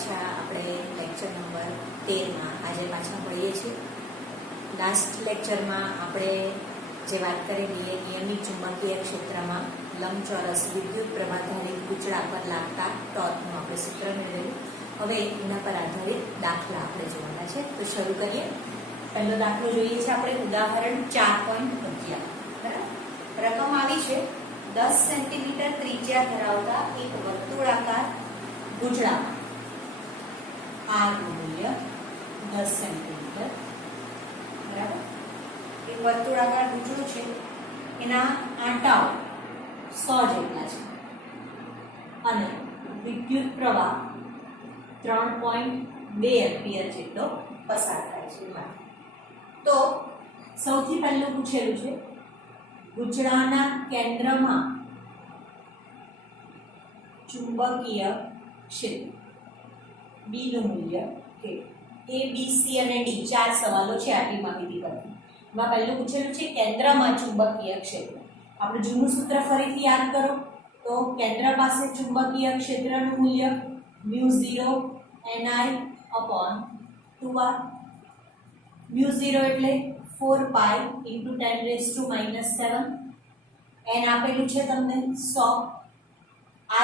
પાછા આપણે lecture number 13માં આજે પાછા મળીએ છીએ. લાસ્ટ લેક્ચરમાં આપણે જે વાત કરેલી એ નિયમિત ચુંબકીય ક્ષેત્રમાં લંબચોરસ વિદ્યુત પ્રવાહધારિત પૂંછડા પર લાગતા ટોર્કનું આપણે સૂત્ર મેળવેલું. હવે એના પર આધારિત દાખલા આપણે જોવાના છે. તો શરૂ કરીએ. પહેલો દાખલો જોઈએ છે આપણે ઉદાહરણ 4.11. બરાબર, રકમ આવી છે 10 સેન્ટીમીટર ત્રિજ્યા ધરાવતા એક વર્તુળાકાર પૂંછડામાં R નું મૂલ્ય 10 સેન્ટીમીટર. બરાબર, એક વર્તુળાકાર પૂંછડું છે, એના આંટાઓ 100 જેટલા છે અને વિદ્યુત પ્રવાહ 3.2 એમ્પિયર જેટલો પસાર થાય છે. તો સૌથી પહેલું પૂછેલું છે પૂંછડાના કેન્દ્રમાં ચુંબકીય ક્ષેત્ર B નું મૂલ્ય કેટલું. A, B, C અને D ચાર સવાલો છે આટલી માહિતી પરથી. એમાં પહેલું પૂછેલું છે કેન્દ્રમાં ચુંબકીય ક્ષેત્ર. આપણે જૂનું સૂત્ર ફરીથી યાદ કરો તો કેન્દ્ર પાસે ચુંબકીય ક્ષેત્રનું મૂલ્ય μ0 Ni/2r. μ0 એટલે 4 પાઈ × 10⁻⁻⁷. n આપેલું છે તમને 100,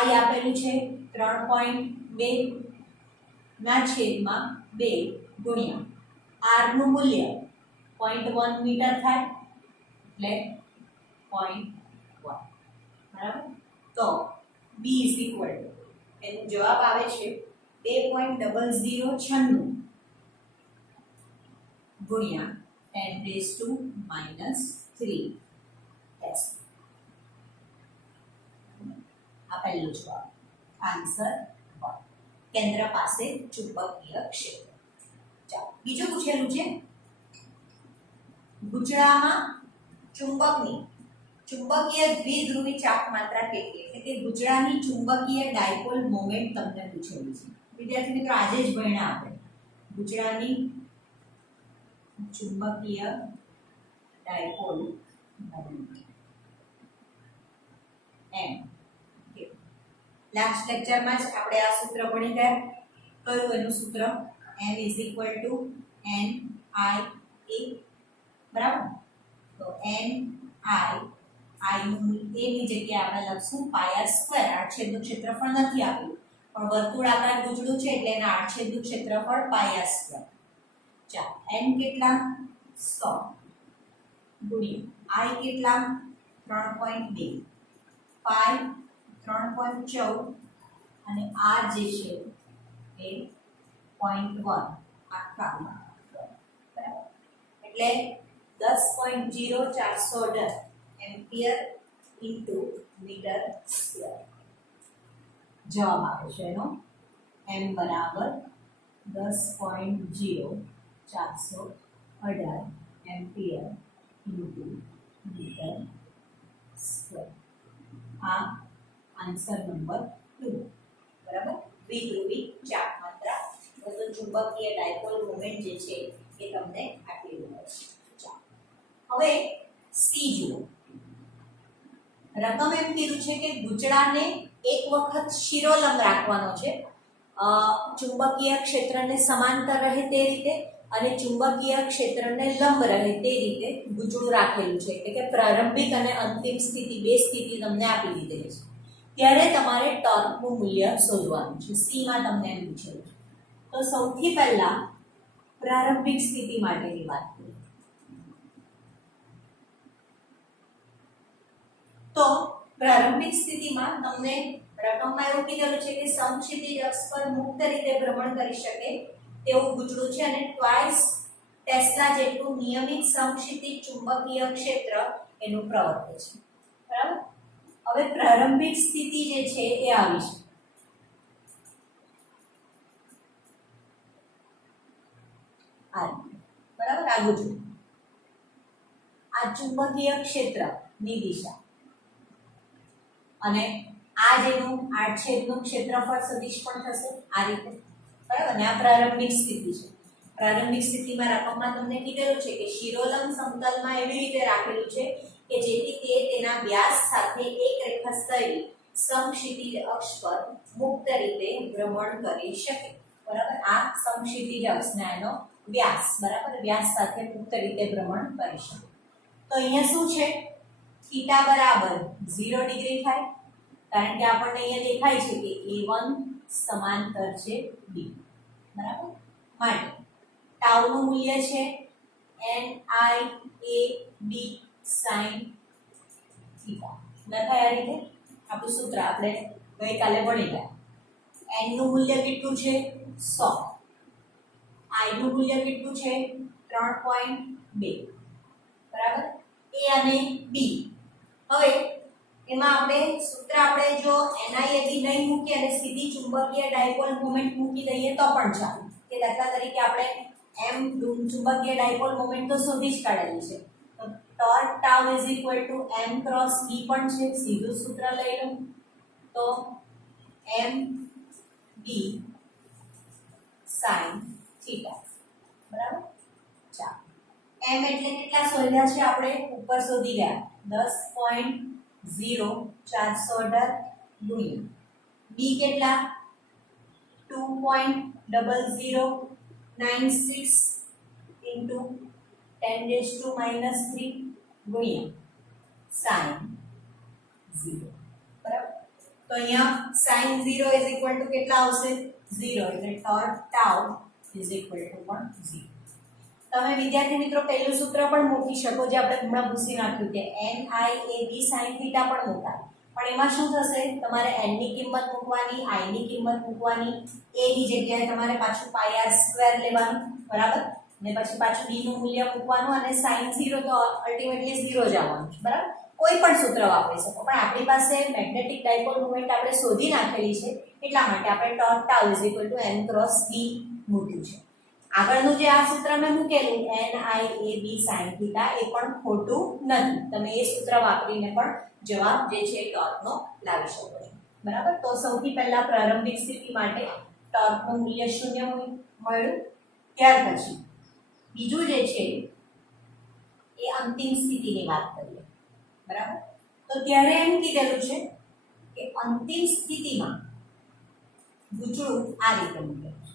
i આપેલું છે 3.2 ના છેદમાં 2 ગુણ્યા r નું મૂલ્ય 0.1 મીટર થાય એટલે 0.1. બરાબર, તો b એનો જવાબ આવે છે 2.0096 ગુણ્યા 10⁻³ s. આ પહેલો જવાબ, આન્સર 1. કેન્દ્ર પાસે ચુંબકીય ક્ષેત્ર. ચાલો, બીજું પૂછેલું છે પૂંછડામાં ચુંબકીય દ્વિધ્રુવી ચાપ માત્રા કેટલી, એટલે કે પૂંછડાની ચુંબકીય ડાયપોલ મોમેન્ટ તમને પૂછેલી છે. વિદ્યાર્થી મિત્રો, આજે જ ભણ્યા આપણે પૂંછડાની ચુંબકીય ડાયપોલ મોમેન્ટ m. લાસ્ટ લેક્ચરમાં જ આપણે આ સૂત્ર ભણી ગયા. કયું એનું સૂત્ર? m = n I a. બરાબર, તો n I નું a ની જગ્યાએ આપણે લખશું πr². આડછેદનું ક્ષેત્રફળ નથી આપ્યું પણ વર્તુળાકાર પૂંછડું છે એટલે એના આડછેદનું ક્ષેત્રફળ πr². ચાલો, n કેટલા? 100 ગુણ્યા I કેટલા? 3.2, પાઈ 3.14 અને r જે છે એ 0.1 આખા. એટલે 10.0418 એમ્પિયર × મીટર સ્ક્વેર જવાબ આવે છે એનો. m બરાબર 10.0418 એમ્પિયર × મીટર સ્ક્વેર. આ આન્સર નંબર 2. બરાબર, દ્વિધ્રુવી ચાપ માત્રા તો ચુંબકીય ડાયપોલ મોમેન્ટ જે છે એ તમને આપેલું હોય છે. હવે સી જુઓ. રકમ એમ કીધું છે કે પૂંછડાને એક વખત શિરોલંબ રાખવાનો છે, ચુંબકીય ક્ષેત્રને સમાંતર રહે તે રીતે અને ચુંબકીય ક્ષેત્રને લંબ રહે તે રીતે પૂંછડું રાખેલું છે. એટલે કે પ્રારંભિક અને અંતિમ સ્થિતિ, બે સ્થિતિ તમને આપી દીધેલી છે. ત્યારે તમારે ટોર્કનું મૂલ્ય શોધવાનું છે. સી માં તમને એમ પૂછેલું છે. તો સૌથી પહેલા પ્રારંભિક સ્થિતિ માટેની વાત કરીએ તો પ્રારંભિક સ્થિતિમાં તમને રકમમાં એવું કીધેલું છે કે સમક્ષિતિજ અક્ષ પર મુક્ત રીતે ભ્રમણ કરી શકે તેવું પૂંછડું છે અને ટ્વાઇસ ટેસ્લા જેટલું નિયમિત સમક્ષિતિજ ચુંબકીય ક્ષેત્ર એનું પ્રવર્તે છે. બરાબર, હવે પ્રારંભિક સ્થિતિ જે છે એ આવી છે. બરાબર, આગળ જો આ ચુંબકીય ક્ષેત્રની દિશા અને આ જેનું આડછેદનું ક્ષેત્રફળ સદિશ પણ થશે આ રીતે. બરાબર, અને આ પ્રારંભિક સ્થિતિ છે. પ્રારંભિક સ્થિતિમાં રકમમાં તમને કીધેલું છે કે શિરોલંબ સમતલમાં એવી રીતે રાખેલું છે કે જેથી તે તેના વ્યાસ સાથે એક રેખાસ્થ સમક્ષિતિજ અક્ષ પર મુક્ત રીતે ભ્રમણ કરી શકે. બરાબર આ સમક્ષિતિજ અક્ષના એનો વ્યાસ બરાબર વ્યાસ સાથે મુક્ત રીતે ભ્રમણ કરી શકે તો અહીંયા શું છે થીટા બરાબર 0 ડિગ્રી થાય કારણ કે આપણને અહીંયા દેખાય છે કે a1 સમાંતર છે b બરાબર માટે ટાઉ નું મૂલ્ય છે ni a b sin theta લખાય આ રીતે આપણું સૂત્ર આપણે ગઈકાલે ભણી ગયા n નું મૂલ્ય કેટલું છે 100 i નું મૂલ્ય કેટલું છે 3.2 બરાબર a અને b હવે એમાં આપણે સૂત્ર આપણે જો ni a b નહીં મૂકીએ અને સીધી ચુંબકીય ડાયપોલ મોમેન્ટ મૂકી દઈએ તો પણ ચાલે કે દાખલા તરીકે આપણે m ચુંબકીય ડાયપોલ મોમેન્ટ તો શોધી જ કાઢેલી છે તો torque tau m cross b પણ છે સીધું સૂત્ર લઈ લો તો m b sin થીટા બરાબર ચાલો m એટલે કેટલા શોધ્યા છે આપણે ઉપર શોધી ગયા 10.0418 ગુણ્યા b કેટલા 2.0096 into 10 to minus 3 ગુણ્યા sin 0 બરાબર તો અહીંયા sin 0 is equal to કેટલા આવશે 0 એટલે torque tau is equal to 0 તમે વિદ્યાર્થી મિત્રો પહેલું સૂત્ર પણ મૂકી શકો જે આપણે હમણાં ભૂસી નાખ્યું કે ni a b sin theta પણ મૂકાય પણ એમાં શું થશે તમારે n ની કિંમત મૂકવાની i ની કિંમત મૂકવાની a ની જગ્યાએ તમારે પાછું pi r સ્ક્વેર લેવાનું બરાબર ને પછી પાછું d નું મૂલ્ય મૂકવાનું અને sin 0 તો અલ્ટિમેટલી 0 જ આવવાનું છે બરાબર કોઈ પણ સૂત્ર વાપરી શકો પણ આપણી પાસે મેગ્નેટિક ડાયપોલ મોમેન્ટ આપણે શોધી નાખેલી છે એટલા માટે આપણે torque tau n cross b મૂક્યું છે આગળનું જે આ સૂત્ર મેં મૂકેલું ni a b sin theta એ પણ ખોટું નથી તમે એ સૂત્ર વાપરીને પણ જવાબ જે છે ટોર્કનો લાવી શકો છો બરાબર તો સૌથી પહેલા પ્રારંભિક સ્થિતિ માટે ટોર્કનું મૂલ્ય 0 મળ્યું ત્યાર પછી બીજું જે છે એ અંતિમ સ્થિતિની વાત કરીએ બરાબર તો ત્યારે એમ કીધેલું છે કે અંતિમ સ્થિતિમાં ગૂંચળું આ રીતે મૂકેલું છે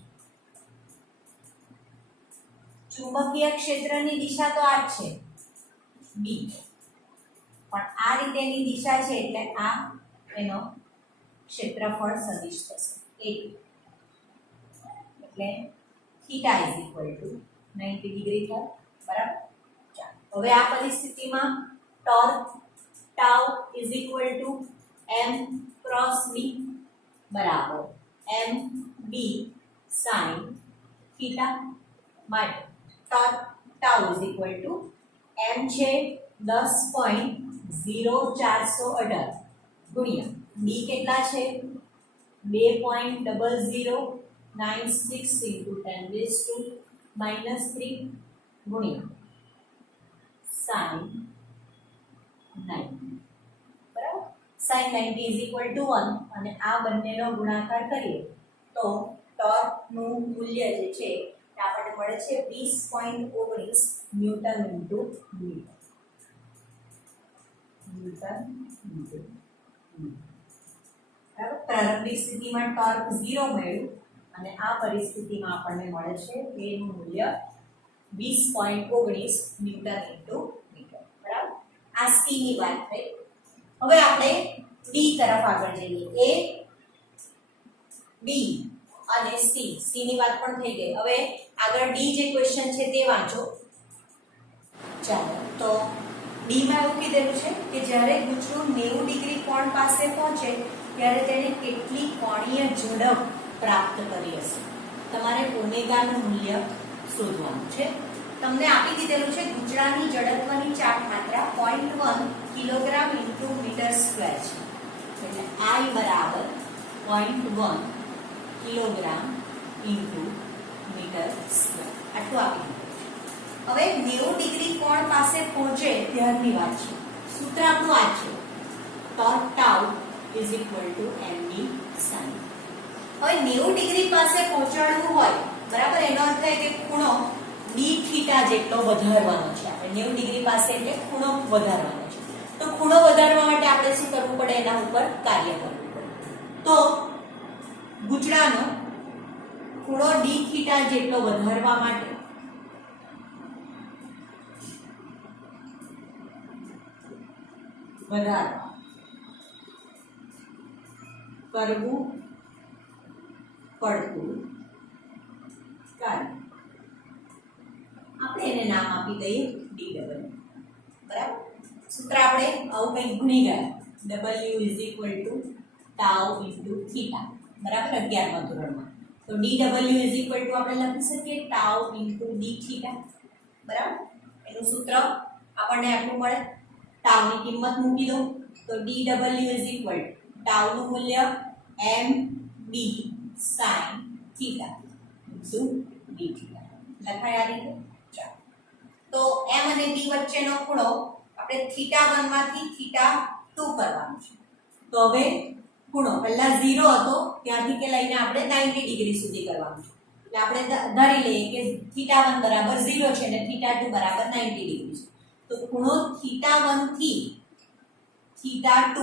ચુંબકીય ક્ષેત્રની દિશા તો આ જ છે b પણ આ રીતેની દિશા છે એટલે આ એનો ક્ષેત્રફળ સદિશ થશે એટલે theta is equal two 90 degree થાય બરાબર ચાલો હવે આ પરિસ્થિતિમાં torque tau is equal two m cross b બરાબર m b sin થીટા માટે torque tau is equal two m છે 10.0418 ગુણ્યા b કેટલા છે 2.0096 into 10 to minus 3 ગુણ્યા sin 90 બરાબર sin 90 is equal to 1 અને આ બંનેનો ગુણાકાર કરીએ તો ટોર્કનું મૂલ્ય જે છે આપણને મળે છે 20.19 ન્યૂટન ઇન્ટુ મીટર બરાબર પ્રારંભિક સ્થિતિમાં ટોર્ક 0 મળ્યું અને આ પરિસ્થિતિમાં આપણને મળે છે એનું મૂલ્ય 20.19 ન્યૂટન ઇન્ટુ મીટર બરાબર આ c ની વાત થઈ હવે આપણે d તરફ આગળ જઈએ a b અને c ની વાત પણ થઈ ગઈ હવે આગળ d જે ક્વેશ્ચન છે તે વાંચો ચાલો તો d માં એવું કીધેલું છે કે જ્યારે ગૂંચળું 90 ડિગ્રી કોણ પાસે પહોંચે ત્યારે તેને કેટલી કોણીય ઝડપ પ્રાપ્ત કરી હશે તમારે ઓમેગાનું મૂલ્ય શોધવાનું છે તમને આપી દીધેલું છે ગૂંચળાની જડત્વની ચાર્ટ માત્રા 0.1 કિલોગ્રામ ઇન્ટુ મીટર સ્ક્વેર છે એટલે I બરાબર 0.1 કિલોગ્રામ ઇન્ટુ મીટર સ્ક્વેર આટલું આપી દીધું હવે 90 ડિગ્રી કોણ પાસે પહોંચે ત્યારની વાત છે સૂત્ર આપણું આ છે torque tau is equal two mb sin હવે 90 ડિગ્રી પાસે પહોંચાડવું હોય બરાબર એનો અર્થ થાય કે ખૂણો d થીટા જેટલો વધારવાનો છે આપણે 90 ડિગ્રી પાસે એટલે ખૂણો વધારવાનો છે તો ખૂણો વધારવા માટે આપણે શું કરવું પડે એના ઉપર કાર્ય કરવું પડે તો ગૂંચળાનો ખૂણો ડી થીટા જેટલો વધારવા માટે કરવું પડતું કાર્ય. આપણે એને નામ આપી દઈએ ડી ડબલ. બરાબર, સૂત્ર આપણે આવું કંઈક ભણી ગયા, W is equal two tau into theta. બરાબર, 11મા ધોરણમાં. તો dw ઇઝ ઇક્વલ ટુ આપણે લખી શકીએ ટાઉ ઇન્ટુ ડી થીટા. બરાબર, એનું સૂત્ર આપણને આટલું મળે. ટાઉની કિંમત મૂકી દો તો dw ઇઝ ઇક્વલ ટાઉનું મૂલ્ય mb sin theta into D theta. લખાય આ રીતે. ચાલો, તો m અને b વચ્ચેનો ખૂણો આપણે θ1 માંથી θ2 કરવાનો છે. તો હવે ખૂણો પહેલા 0 હતો ત્યાંથી કે લઈને આપણે 90 ડિગ્રી સુધી કરવાનું છે. એટલે આપણે ધારી લઈએ કે θ1 બરાબર 0 છે અને θ2 બરાબર 90 ડિગ્રી છે. તો ખૂણો θ1 થી θ2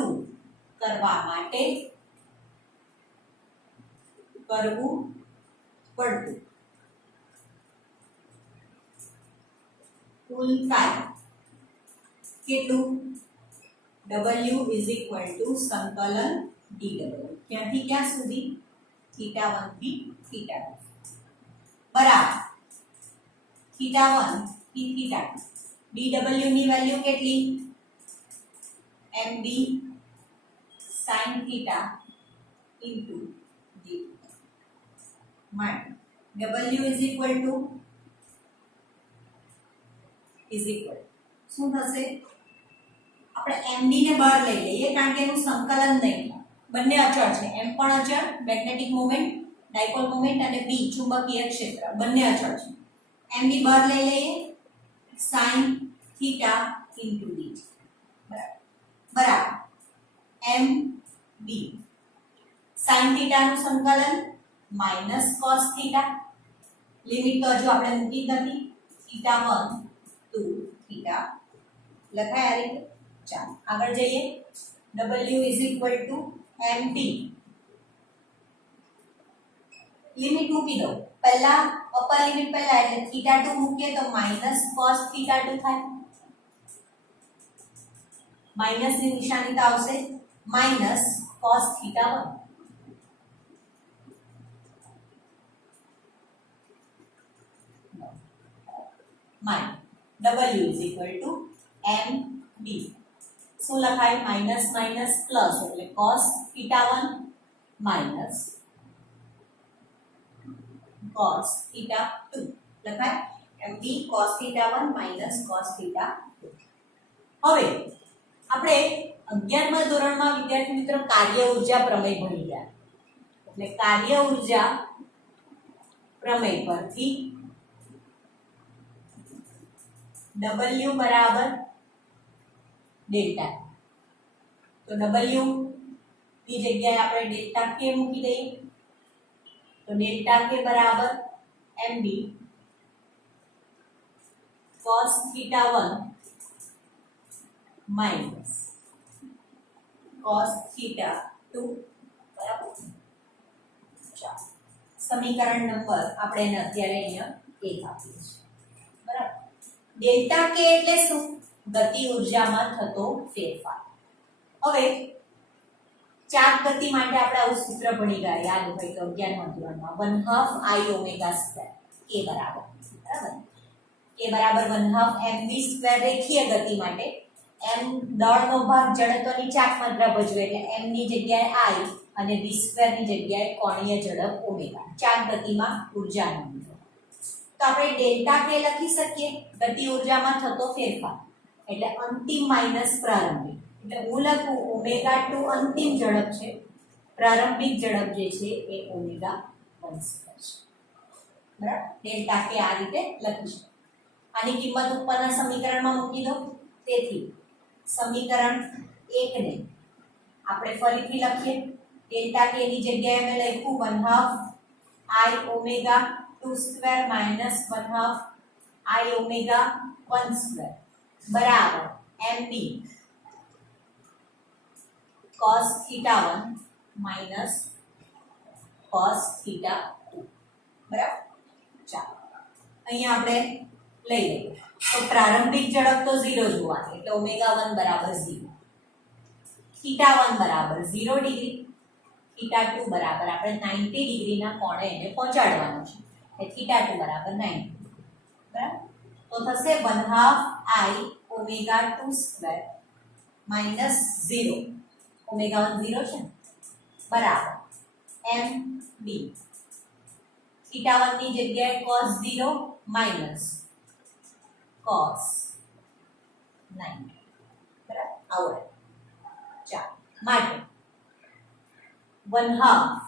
કરવા માટે કરવું પડતું કુલ કાર્ય કેટલું? W ઇઝ ઇક્વલ ટુ સંકલન dw. ક્યાંથી ક્યાં સુધી? θ1 થી θ2 બરાબર θ1 થી θ2. dw ની વેલ્યુ કેટલી? mb sin theta into D. W is equal two શું થશે? આપણે mb ને બહાર લઈ લઈએ કારણ કે એનું સંકલન નહીં. બંને અચળ છે, m પણ અચળ મેગ્નેટિક મોમેન્ટ ડાયપોલ મોમેન્ટ અને b ચુંબકીય ક્ષેત્ર બંને અચળ છે. mb બહાર લઈ લઈએ sin થીટા ઇન્ટુ ડી. બરાબર mb sin થીટા નું સંકલન માઈનસ cos થીટા. લિમિટ તો હજુ આપણે મૂકી નથી. θ1 to θ લખાય આ રીતે. ચાલો આગળ જઈએ. W is equal two mb. Limit મૂકી દો પહેલા, અપર લિમિટ પહેલા એટલે θ2 મૂકીએ તો માઈનસ cos θ2 થાય. માઈનસ ની નિશાની તો આવશે minus cos θ1. W is equal to mb. શું લખાય? માઈનસ માઈનસ પ્લસ એટલે cos θ1 માઈનસ cos θ2 લખાય mb cos θ1 માઈનસ cos θ2. હવે આપણે 11મા ધોરણમાં વિદ્યાર્થી મિત્રો કાર્ય ઊર્જા પ્રમેય ભણી ગયા. એટલે કાર્ય ઊર્જા પ્રમેય પરથી W બરાબર ડેલ્ટા. તો W ની જગ્યાએ આપણે ડેલ્ટા k મૂકી દઈએ. તો ડેલ્ટા k બરાબર mb cos θ1 માઈનસ cos θ2 બરાબર. ચાલો સમીકરણ નંબર આપણે એને અત્યારે અહીંયા 1 આપીએ છીએ. બરાબર. ડેલ્ટા k એટલે શું? ગતિ ઊર્જામાં થતો ફેરફાર. હવે ચાપ ગતિ માટે આપણે આવું સૂત્ર ભણી ગયા, યાદ હોય તો 11મા ધોરણમાં 1/2 I ઓમેગા સ્ક્વેર k બરાબર. બરાબર, k બરાબર 1/2 mv² રેખીય ગતિ માટે m દળનો ભાગ જડત્વની ચાપ માત્રા ભજવે એટલે m ની જગ્યાએ I અને v² ની જગ્યાએ કોણીય ઝડપ ઓમેગા. ચાપ ગતિમાં ઊર્જાનો મૂલ્ય. તો આપણે ડેલ્ટા k લખી શકીએ ગતિ ઊર્જામાં થતો ફેરફાર એટલે અંતિમ માઈનસ પ્રારંભિક. એટલે હું લખું ઓમેગા2 અંતિમ ઝડપ છે, પ્રારંભિક ઝડપ જે છે એ ઓમેગા1² છે. બરાબર, ડેલ્ટા k આ રીતે લખી શકાય. આની કિંમત ઉપરના સમીકરણમાં મૂકી દો. તેથી સમીકરણ 1 ને આપણે ફરીથી લખીએ. ડેલ્ટા k ની જગ્યાએ મેં લખ્યું 1/2 I ઓમેગા2² માઈનસ 1/2 I ઓમેગા1² બરાબર mb cos θ1 માઈનસ cos θ2. બરાબર. ચાલો અહીંયા આપણે લઈ લઈએ તો પ્રારંભિક ઝડપ તો 0 જોવાની એટલે ઓમેગા 1 બરાબર 0, થીટા 1 બરાબર 0 ડિગ્રી, થીટા 2 બરાબર આપણે 90 ડિગ્રીના કોણે એને પહોંચાડવાનું છે એટલે થીટા 2 બરાબર 90 બરાબર. તો થશે 1/2 I omega 2 square minus 0, omega 1 0 છે બરાબર m b, થીટા 1 ની જગ્યાએ cos 0 માઇનસ cos 90 બરાબર આવું. ચાલો માટે 1/2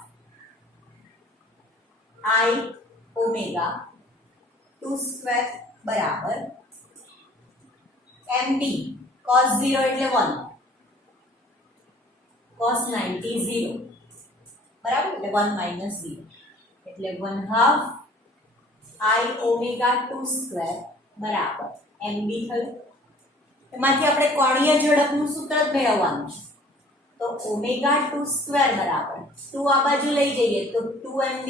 I ઓમેગા 2 સ્ક્વેર બરાબર mb, cos 0 એટલે 1, cos 90 0 બરાબર એટલે 1 માઇનસ 0 એટલે 1/2 I ઓમેગા 2 સ્ક્વેર બરાબર mb થયું. એમાંથી આપણે કોણીય ઝડપનું સૂત્ર જ મેળવવાનું છે તો ઓમેગા 2 સ્ક્વેર બરાબર 2 આ બાજુ લઈ જઈએ તો 2mb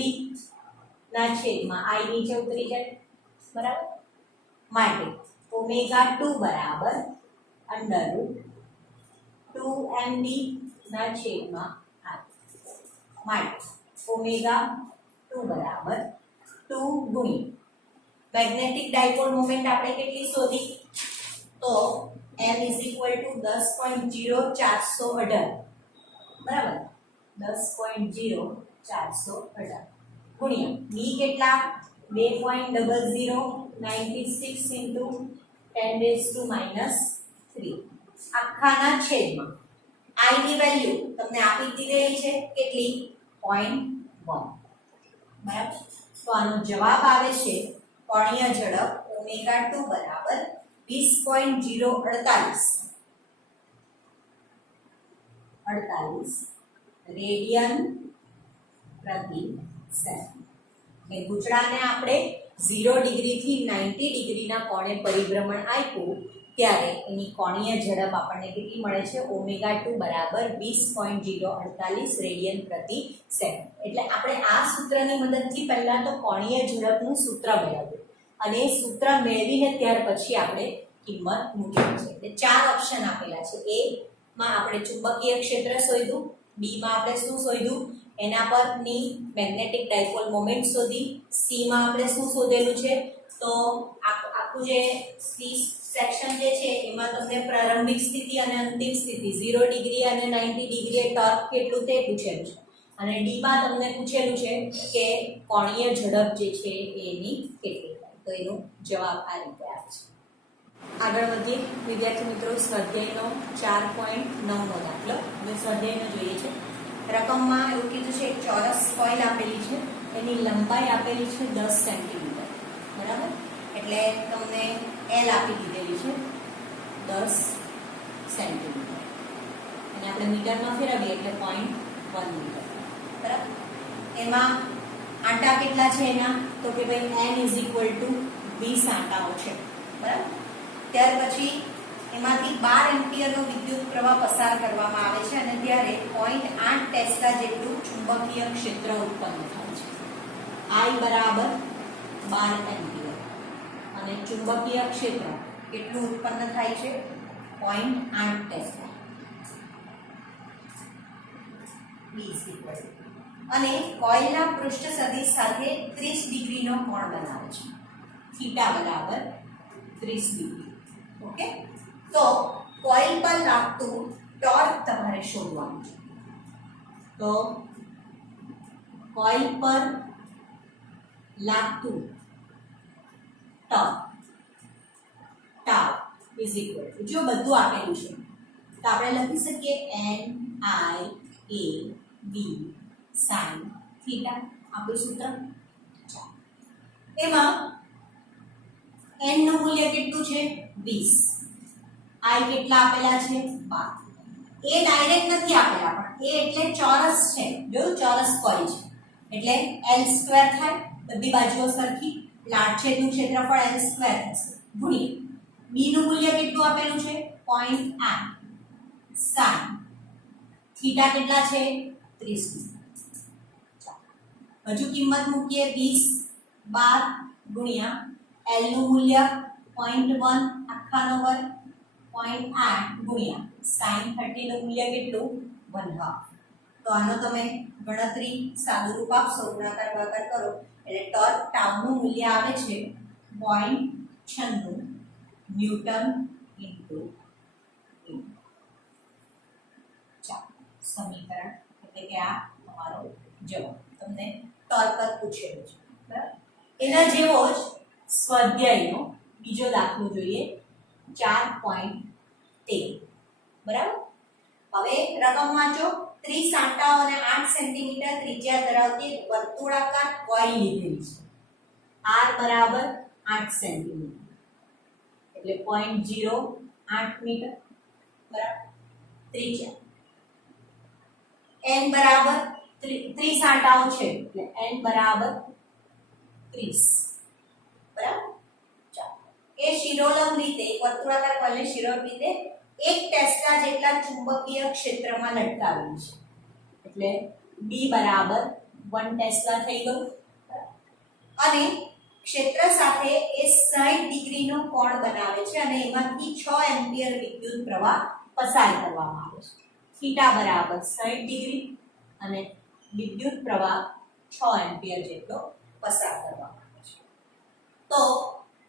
ના છેદમાં I નીચે ઉતરી જાય બરાબર. માટે ઓમેગા 2 બરાબર અંડરરૂટ 2mb ના છેદમાં I, માટે ઓમેગા 2 બરાબર 2 ગુણ્યા મેગ્નેટિક ડાયપોલ મોમેન્ટ આપણે કેટલી શોધી તો m = 10.0418 બરાબર 10.0418 ગુણ્યા b કેટલા 2.0096 × 10⁻³ આખાના છેદમાં I ની વેલ્યુ તમને આપી દીધેલી છે કેટલી 0.1 બરાબર. તો આનો જવાબ આવે છે કોણીય ઝડપ ઓમેગા 2 બરાબર 20.048 રેડિયન પ્રતિ સેકન્ડ. એટલે ગુચડાને આપણે 0 ડિગ્રીથી 90 ડિગ્રીના કોણે પરિભ્રમણ આપ્યું ત્યારે એની કોણીય ઝડપ આપણને કેટલી મળે છે ઓમેગા 2 બરાબર 20.048 રેડિયન પ્રતિ સેકન્ડ. એટલે આપણે આ સૂત્રની મદદથી પહેલા તો કોણીય ઝડપનું સૂત્ર મેળવ્યું અને એ સૂત્ર મેળવીને ત્યાર પછી આપણે કિંમત મૂકી છે. એટલે ચાર ઓપ્શન આપેલા છે. એ માં આપણે ચુંબકીય ક્ષેત્ર શોધ્યું, બી માં આપણે શું શોધ્યું એના પરની મેગ્નેટિક ડાયપોલ મોમેન્ટ શોધી, સી માં આપણે શું શોધેલું છે તો આખું જે સી સેક્શન જે છે એમાં તમને પ્રારંભિક સ્થિતિ અને અંતિમ સ્થિતિ 0 ડિગ્રી અને 90 ડિગ્રીએ ટોર્ક કેટલું તે પૂછેલું છે અને ડી માં તમને પૂછેલું છે કે કોણીય ઝડપ જે છે એની કેટલી થાય. તો એનો જવાબ આ રીતે આવે છે. આગળ વધીએ વિદ્યાર્થી મિત્રો, સ્વાધ્યાયનો 4.9નો દાખલો. હવે સ્વાધ્યાયનો જોઈએ છે. રકમમાં એવું કીધું છે એક ચોરસ કોઇલ આપેલી છે, એની લંબાઈ આપેલી છે 10 સેન્ટીમીટર બરાબર. એટલે તમને L આપી દીધેલી છે 10 સેન્ટીમીટર અને આપણે મીટરમાં ફેરવીએ એટલે 0.1 મીટર બરાબર. એમાં આંટા કેટલા છે એના તો કે ભાઈ n = 20 આંટાઓ છે બરાબર. ત્યાર પછી એમાંથી 12 એમ્પિયરનો વિદ્યુત પ્રવાહ પસાર કરવામાં આવે છે અને ત્યારે 0.8 ટેસ્લા જેટલું ચુંબકીય ક્ષેત્ર ઉત્પન્ન થાય છે. I બરાબર 12 એમ્પિયર અને ચુંબકીય ક્ષેત્ર કેટલું ઉત્પન્ન થાય છે 0.8 ટેસ્લા. અને કોઇલના પૃષ્ઠ સદિશ સાથે 30 ડિગ્રીનો કોણ બનાવે છે. થીટા બરાબર 30 ડિગ્રી. ઓકે, તો કોઇલ પર લાગતું ટોર્ક તમારે શોધવાનું છે. તો કોઇલ પર લાગતું ટોર્ક ટાઉ = જો બધું આપેલું છે તો આપણે લખી શકીએ NI a b sin theta આપણું સૂત્ર. એમાં n નું મૂલ્ય કેટલું છે 20, I કેટલા આપેલા છે 12. એ ડાયરેક્ટ નથી આપેલા પણ એ એટલે ચોરસ છે. જો ચોરસ કોઇલ છે એટલે L² થાય, બધી બાજુઓ સરખી, લાડછેદનું ક્ષેત્રફળ L² થશે ગુણ્યા b નું મૂલ્ય કેટલું આપેલું છે 0.8 sin થીટા કેટલા છે 30 ડિગ્રી. હજુ કિંમત મૂકીએ 20 12 ગુણ્યા L નું મૂલ્ય 0.1 આખાનો વર્ગ 0.8 ગુણ્યા sin 30 નું મૂલ્ય કેટલું 1/2. તો આનો તમે ગણતરી સાદું રૂપ આપશો, ગુણાકાર ભાગાકાર કરો એટલે ટોર્ક ટાઉ નું મૂલ્ય આવે છે 0.96 ન્યૂટન ઇન્ટુ સમીકરણ એટલે કે આ તમારો જવાબ તમને ટોર્ક પર પૂછેલું છે. બરાબર, એના જેવો જ સ્વાધ્યાયનો બીજો દાખલો જોઈએ 4.13. બરાબર, હવે રકમ વાંચો. 30 આંટાઓ અને 8 સેન્ટીમીટર ત્રિજ્યા ધરાવતી વર્તુળાકાર કોઇલ લીધેલી છે. r બરાબર 8 સેન્ટીમીટર એટલે 0.08 મીટર. બરાબર, ત્રિજ્યા n બરાબર 30 આંટાઓ છે એટલે n બરાબર 30. બરાબર, ચાલો એ શિરોલંબ રીતે વર્તુળાકાર કોઇલને શિરોલંબ રીતે 1 ટેસ્લા જેટલા ચુંબકીય ક્ષેત્રમાં લટકાવેલી છે એટલે b બરાબર 1 ટેસ્લા થઈ ગયું. અને ક્ષેત્ર સાથે એ 60 ડિગ્રીનો કોણ બનાવે છે અને એમાંથી 6 એમ્પિયર વિદ્યુત પ્રવાહ પસાર કરવામાં આવે છે. થીટા બરાબર 60 ડિગ્રી અને વિદ્યુત પ્રવાહ 6 એમ્પિયર જેટલો પસાર કરવામાં આવે છે. તો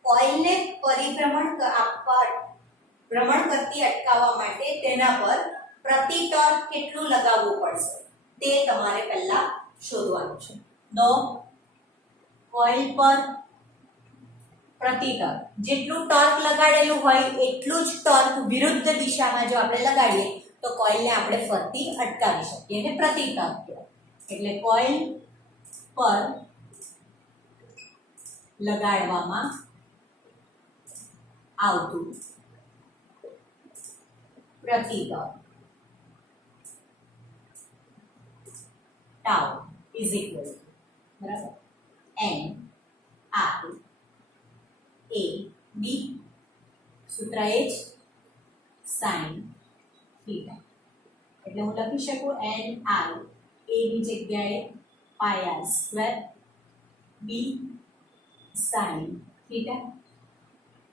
કોઇલને ભ્રમણ કરતી અટકાવવા માટે તેના પર પ્રતિ ટોર્ક કેટલું લગાવવું પડશે તે તમારે પહેલા શોધવાનું છે. તો કોઇલ પર પ્રતિ ટોર્ક જેટલું ટોર્ક લગાડેલું હોય એટલું જ ટોર્ક વિરુદ્ધ દિશામાં જો આપણે લગાડીએ તો કોઇલને આપણે ફરતી અટકાવી શકીએ અને પ્રતિ ટોર્ક કહેવાય. એટલે કોઇલ પર લગાડવામાં આવતું પ્રતિ ટોર્ક ટાઉ ઇઝ ઇક્વલ બરાબર n r a b સૂત્ર એ જ sin થીટા. એટલે હું લખી શકું n r a ની જગ્યાએ pi r square b sin theta.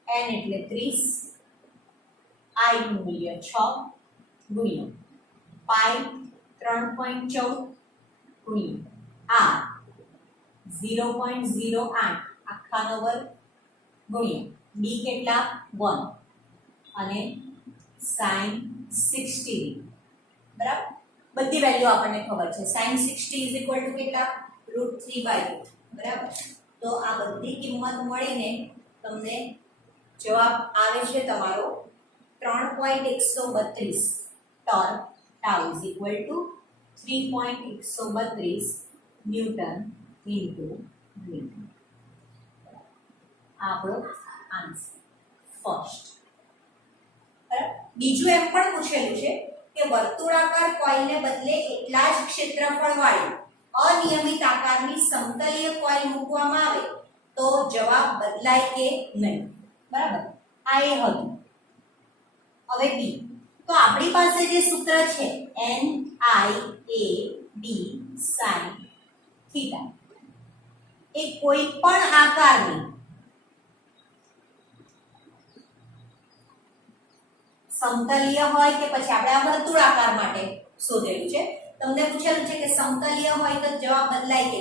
n એટલે 30, i નું મૂલ્ય 6 ગુણ્યા pi 3.14 ગુણ્યા r 0.08 આખાનો વર્ગ ગુણ્યા b કેટલા 1 અને sin 60. બરાબર, બધી વેલ્યુ આપણને ખબર છે. sin 60 કેટલા √3/2. બરાબર, તો આ બધી કિંમત મળીને તમને જવાબ આવે છે તમારો 3.132 torque tau is equal to 3.132 newton into metre. આપણો આન્સર ફર્સ્ટ. બીજું એમ પણ પૂછેલું છે કે વર્તુળાકાર કોઇલને બદલે એટલા જ ક્ષેત્રફળવાળી અનિયમિત આકારની સમતલીય કોઇલ મૂકવામાં આવે તો જવાબ બદલાય કે નહીં. બરાબર, આ એ હતું. હવે બી, તો આપણી પાસે જે સૂત્ર છે n i a b sin theta એ કોઈ પણ આકારની સમતલીય હોય કે પછી આપણે આ વર્તુળાકાર માટે શોધેલું છે. તમને પૂછેલું છે કે સમતલીય હોય તો જવાબ બદલાય કે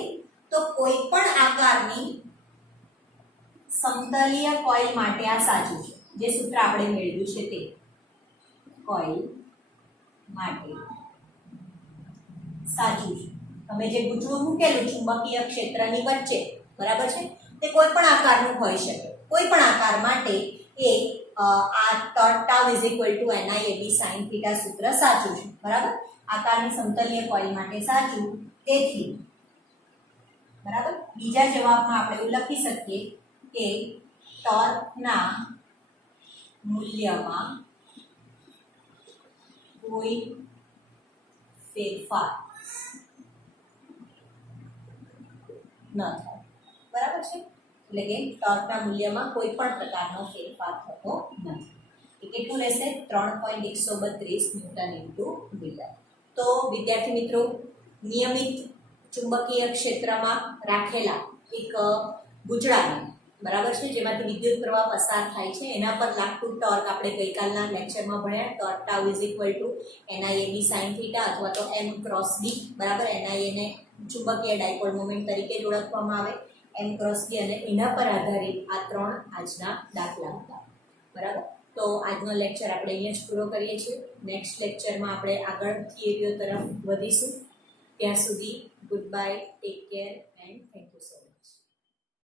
તો કોઈ પણ આકારની સમતલીય કોઇલ માટે આ સાચું છે. જે સૂત્ર આપણે મેળવ્યું છે તે કોઇલ માટે સાચું છે. તમે જે ગૂંચળું મૂકેલું ચુંબકીય ક્ષેત્રની વચ્ચે બરાબર છે તે કોઈ પણ આકારનું હોઈ શકે. કોઈ પણ આકાર માટે એ આ tau is equal two NIAB sin theta સૂત્ર સાચું છે. બરાબર, આકારની સમતલીય કોઇલ માટે સાચું. તેથી બરાબર, બીજા જવાબમાં આપણે એવું લખી શકીએ કે ટોર્કના મૂલ્યમાં કોઈ ફેરફાર ન થાય. બરાબર છે, એટલે કે ટોર્કના મૂલ્યમાં કોઈ પણ પ્રકારનો ફેરફાર થતો નથી. એ કેટલું રહેશે 3.132 ન્યૂટન ઇન્ટુ મીટર. તો વિદ્યાર્થી મિત્રો, નિયમિત ચુંબકીય ક્ષેત્રમાં રાખેલા એક ગુજડાને, બરાબર છે, જેમાંથી વિદ્યુત પ્રવાહ પસાર થાય છે, એના પર લાગતું ટોર્ક આપણે ગઈકાલના લેક્ચરમાં ભણ્યા. Torque tau is equal two NIAB sin theta અથવા તો M ક્રોસ B, બરાબર. NIA ને ચુંબકીય ડાયપોલ મોમેન્ટ તરીકે જ ઓળખવામાં આવે, M ક્રોસ B, અને એના પર આધારિત આ 3 આજના દાખલા હતા, બરાબર. તો આજનો લેક્ચર આપણે અહીંયા જ પૂરો કરીએ છીએ. નેક્સ્ટ લેક્ચરમાં આપણે આગળ થિયરીઓ તરફ વધીશું. ત્યાં સુધી ગુડ બાય, ટેક કેર.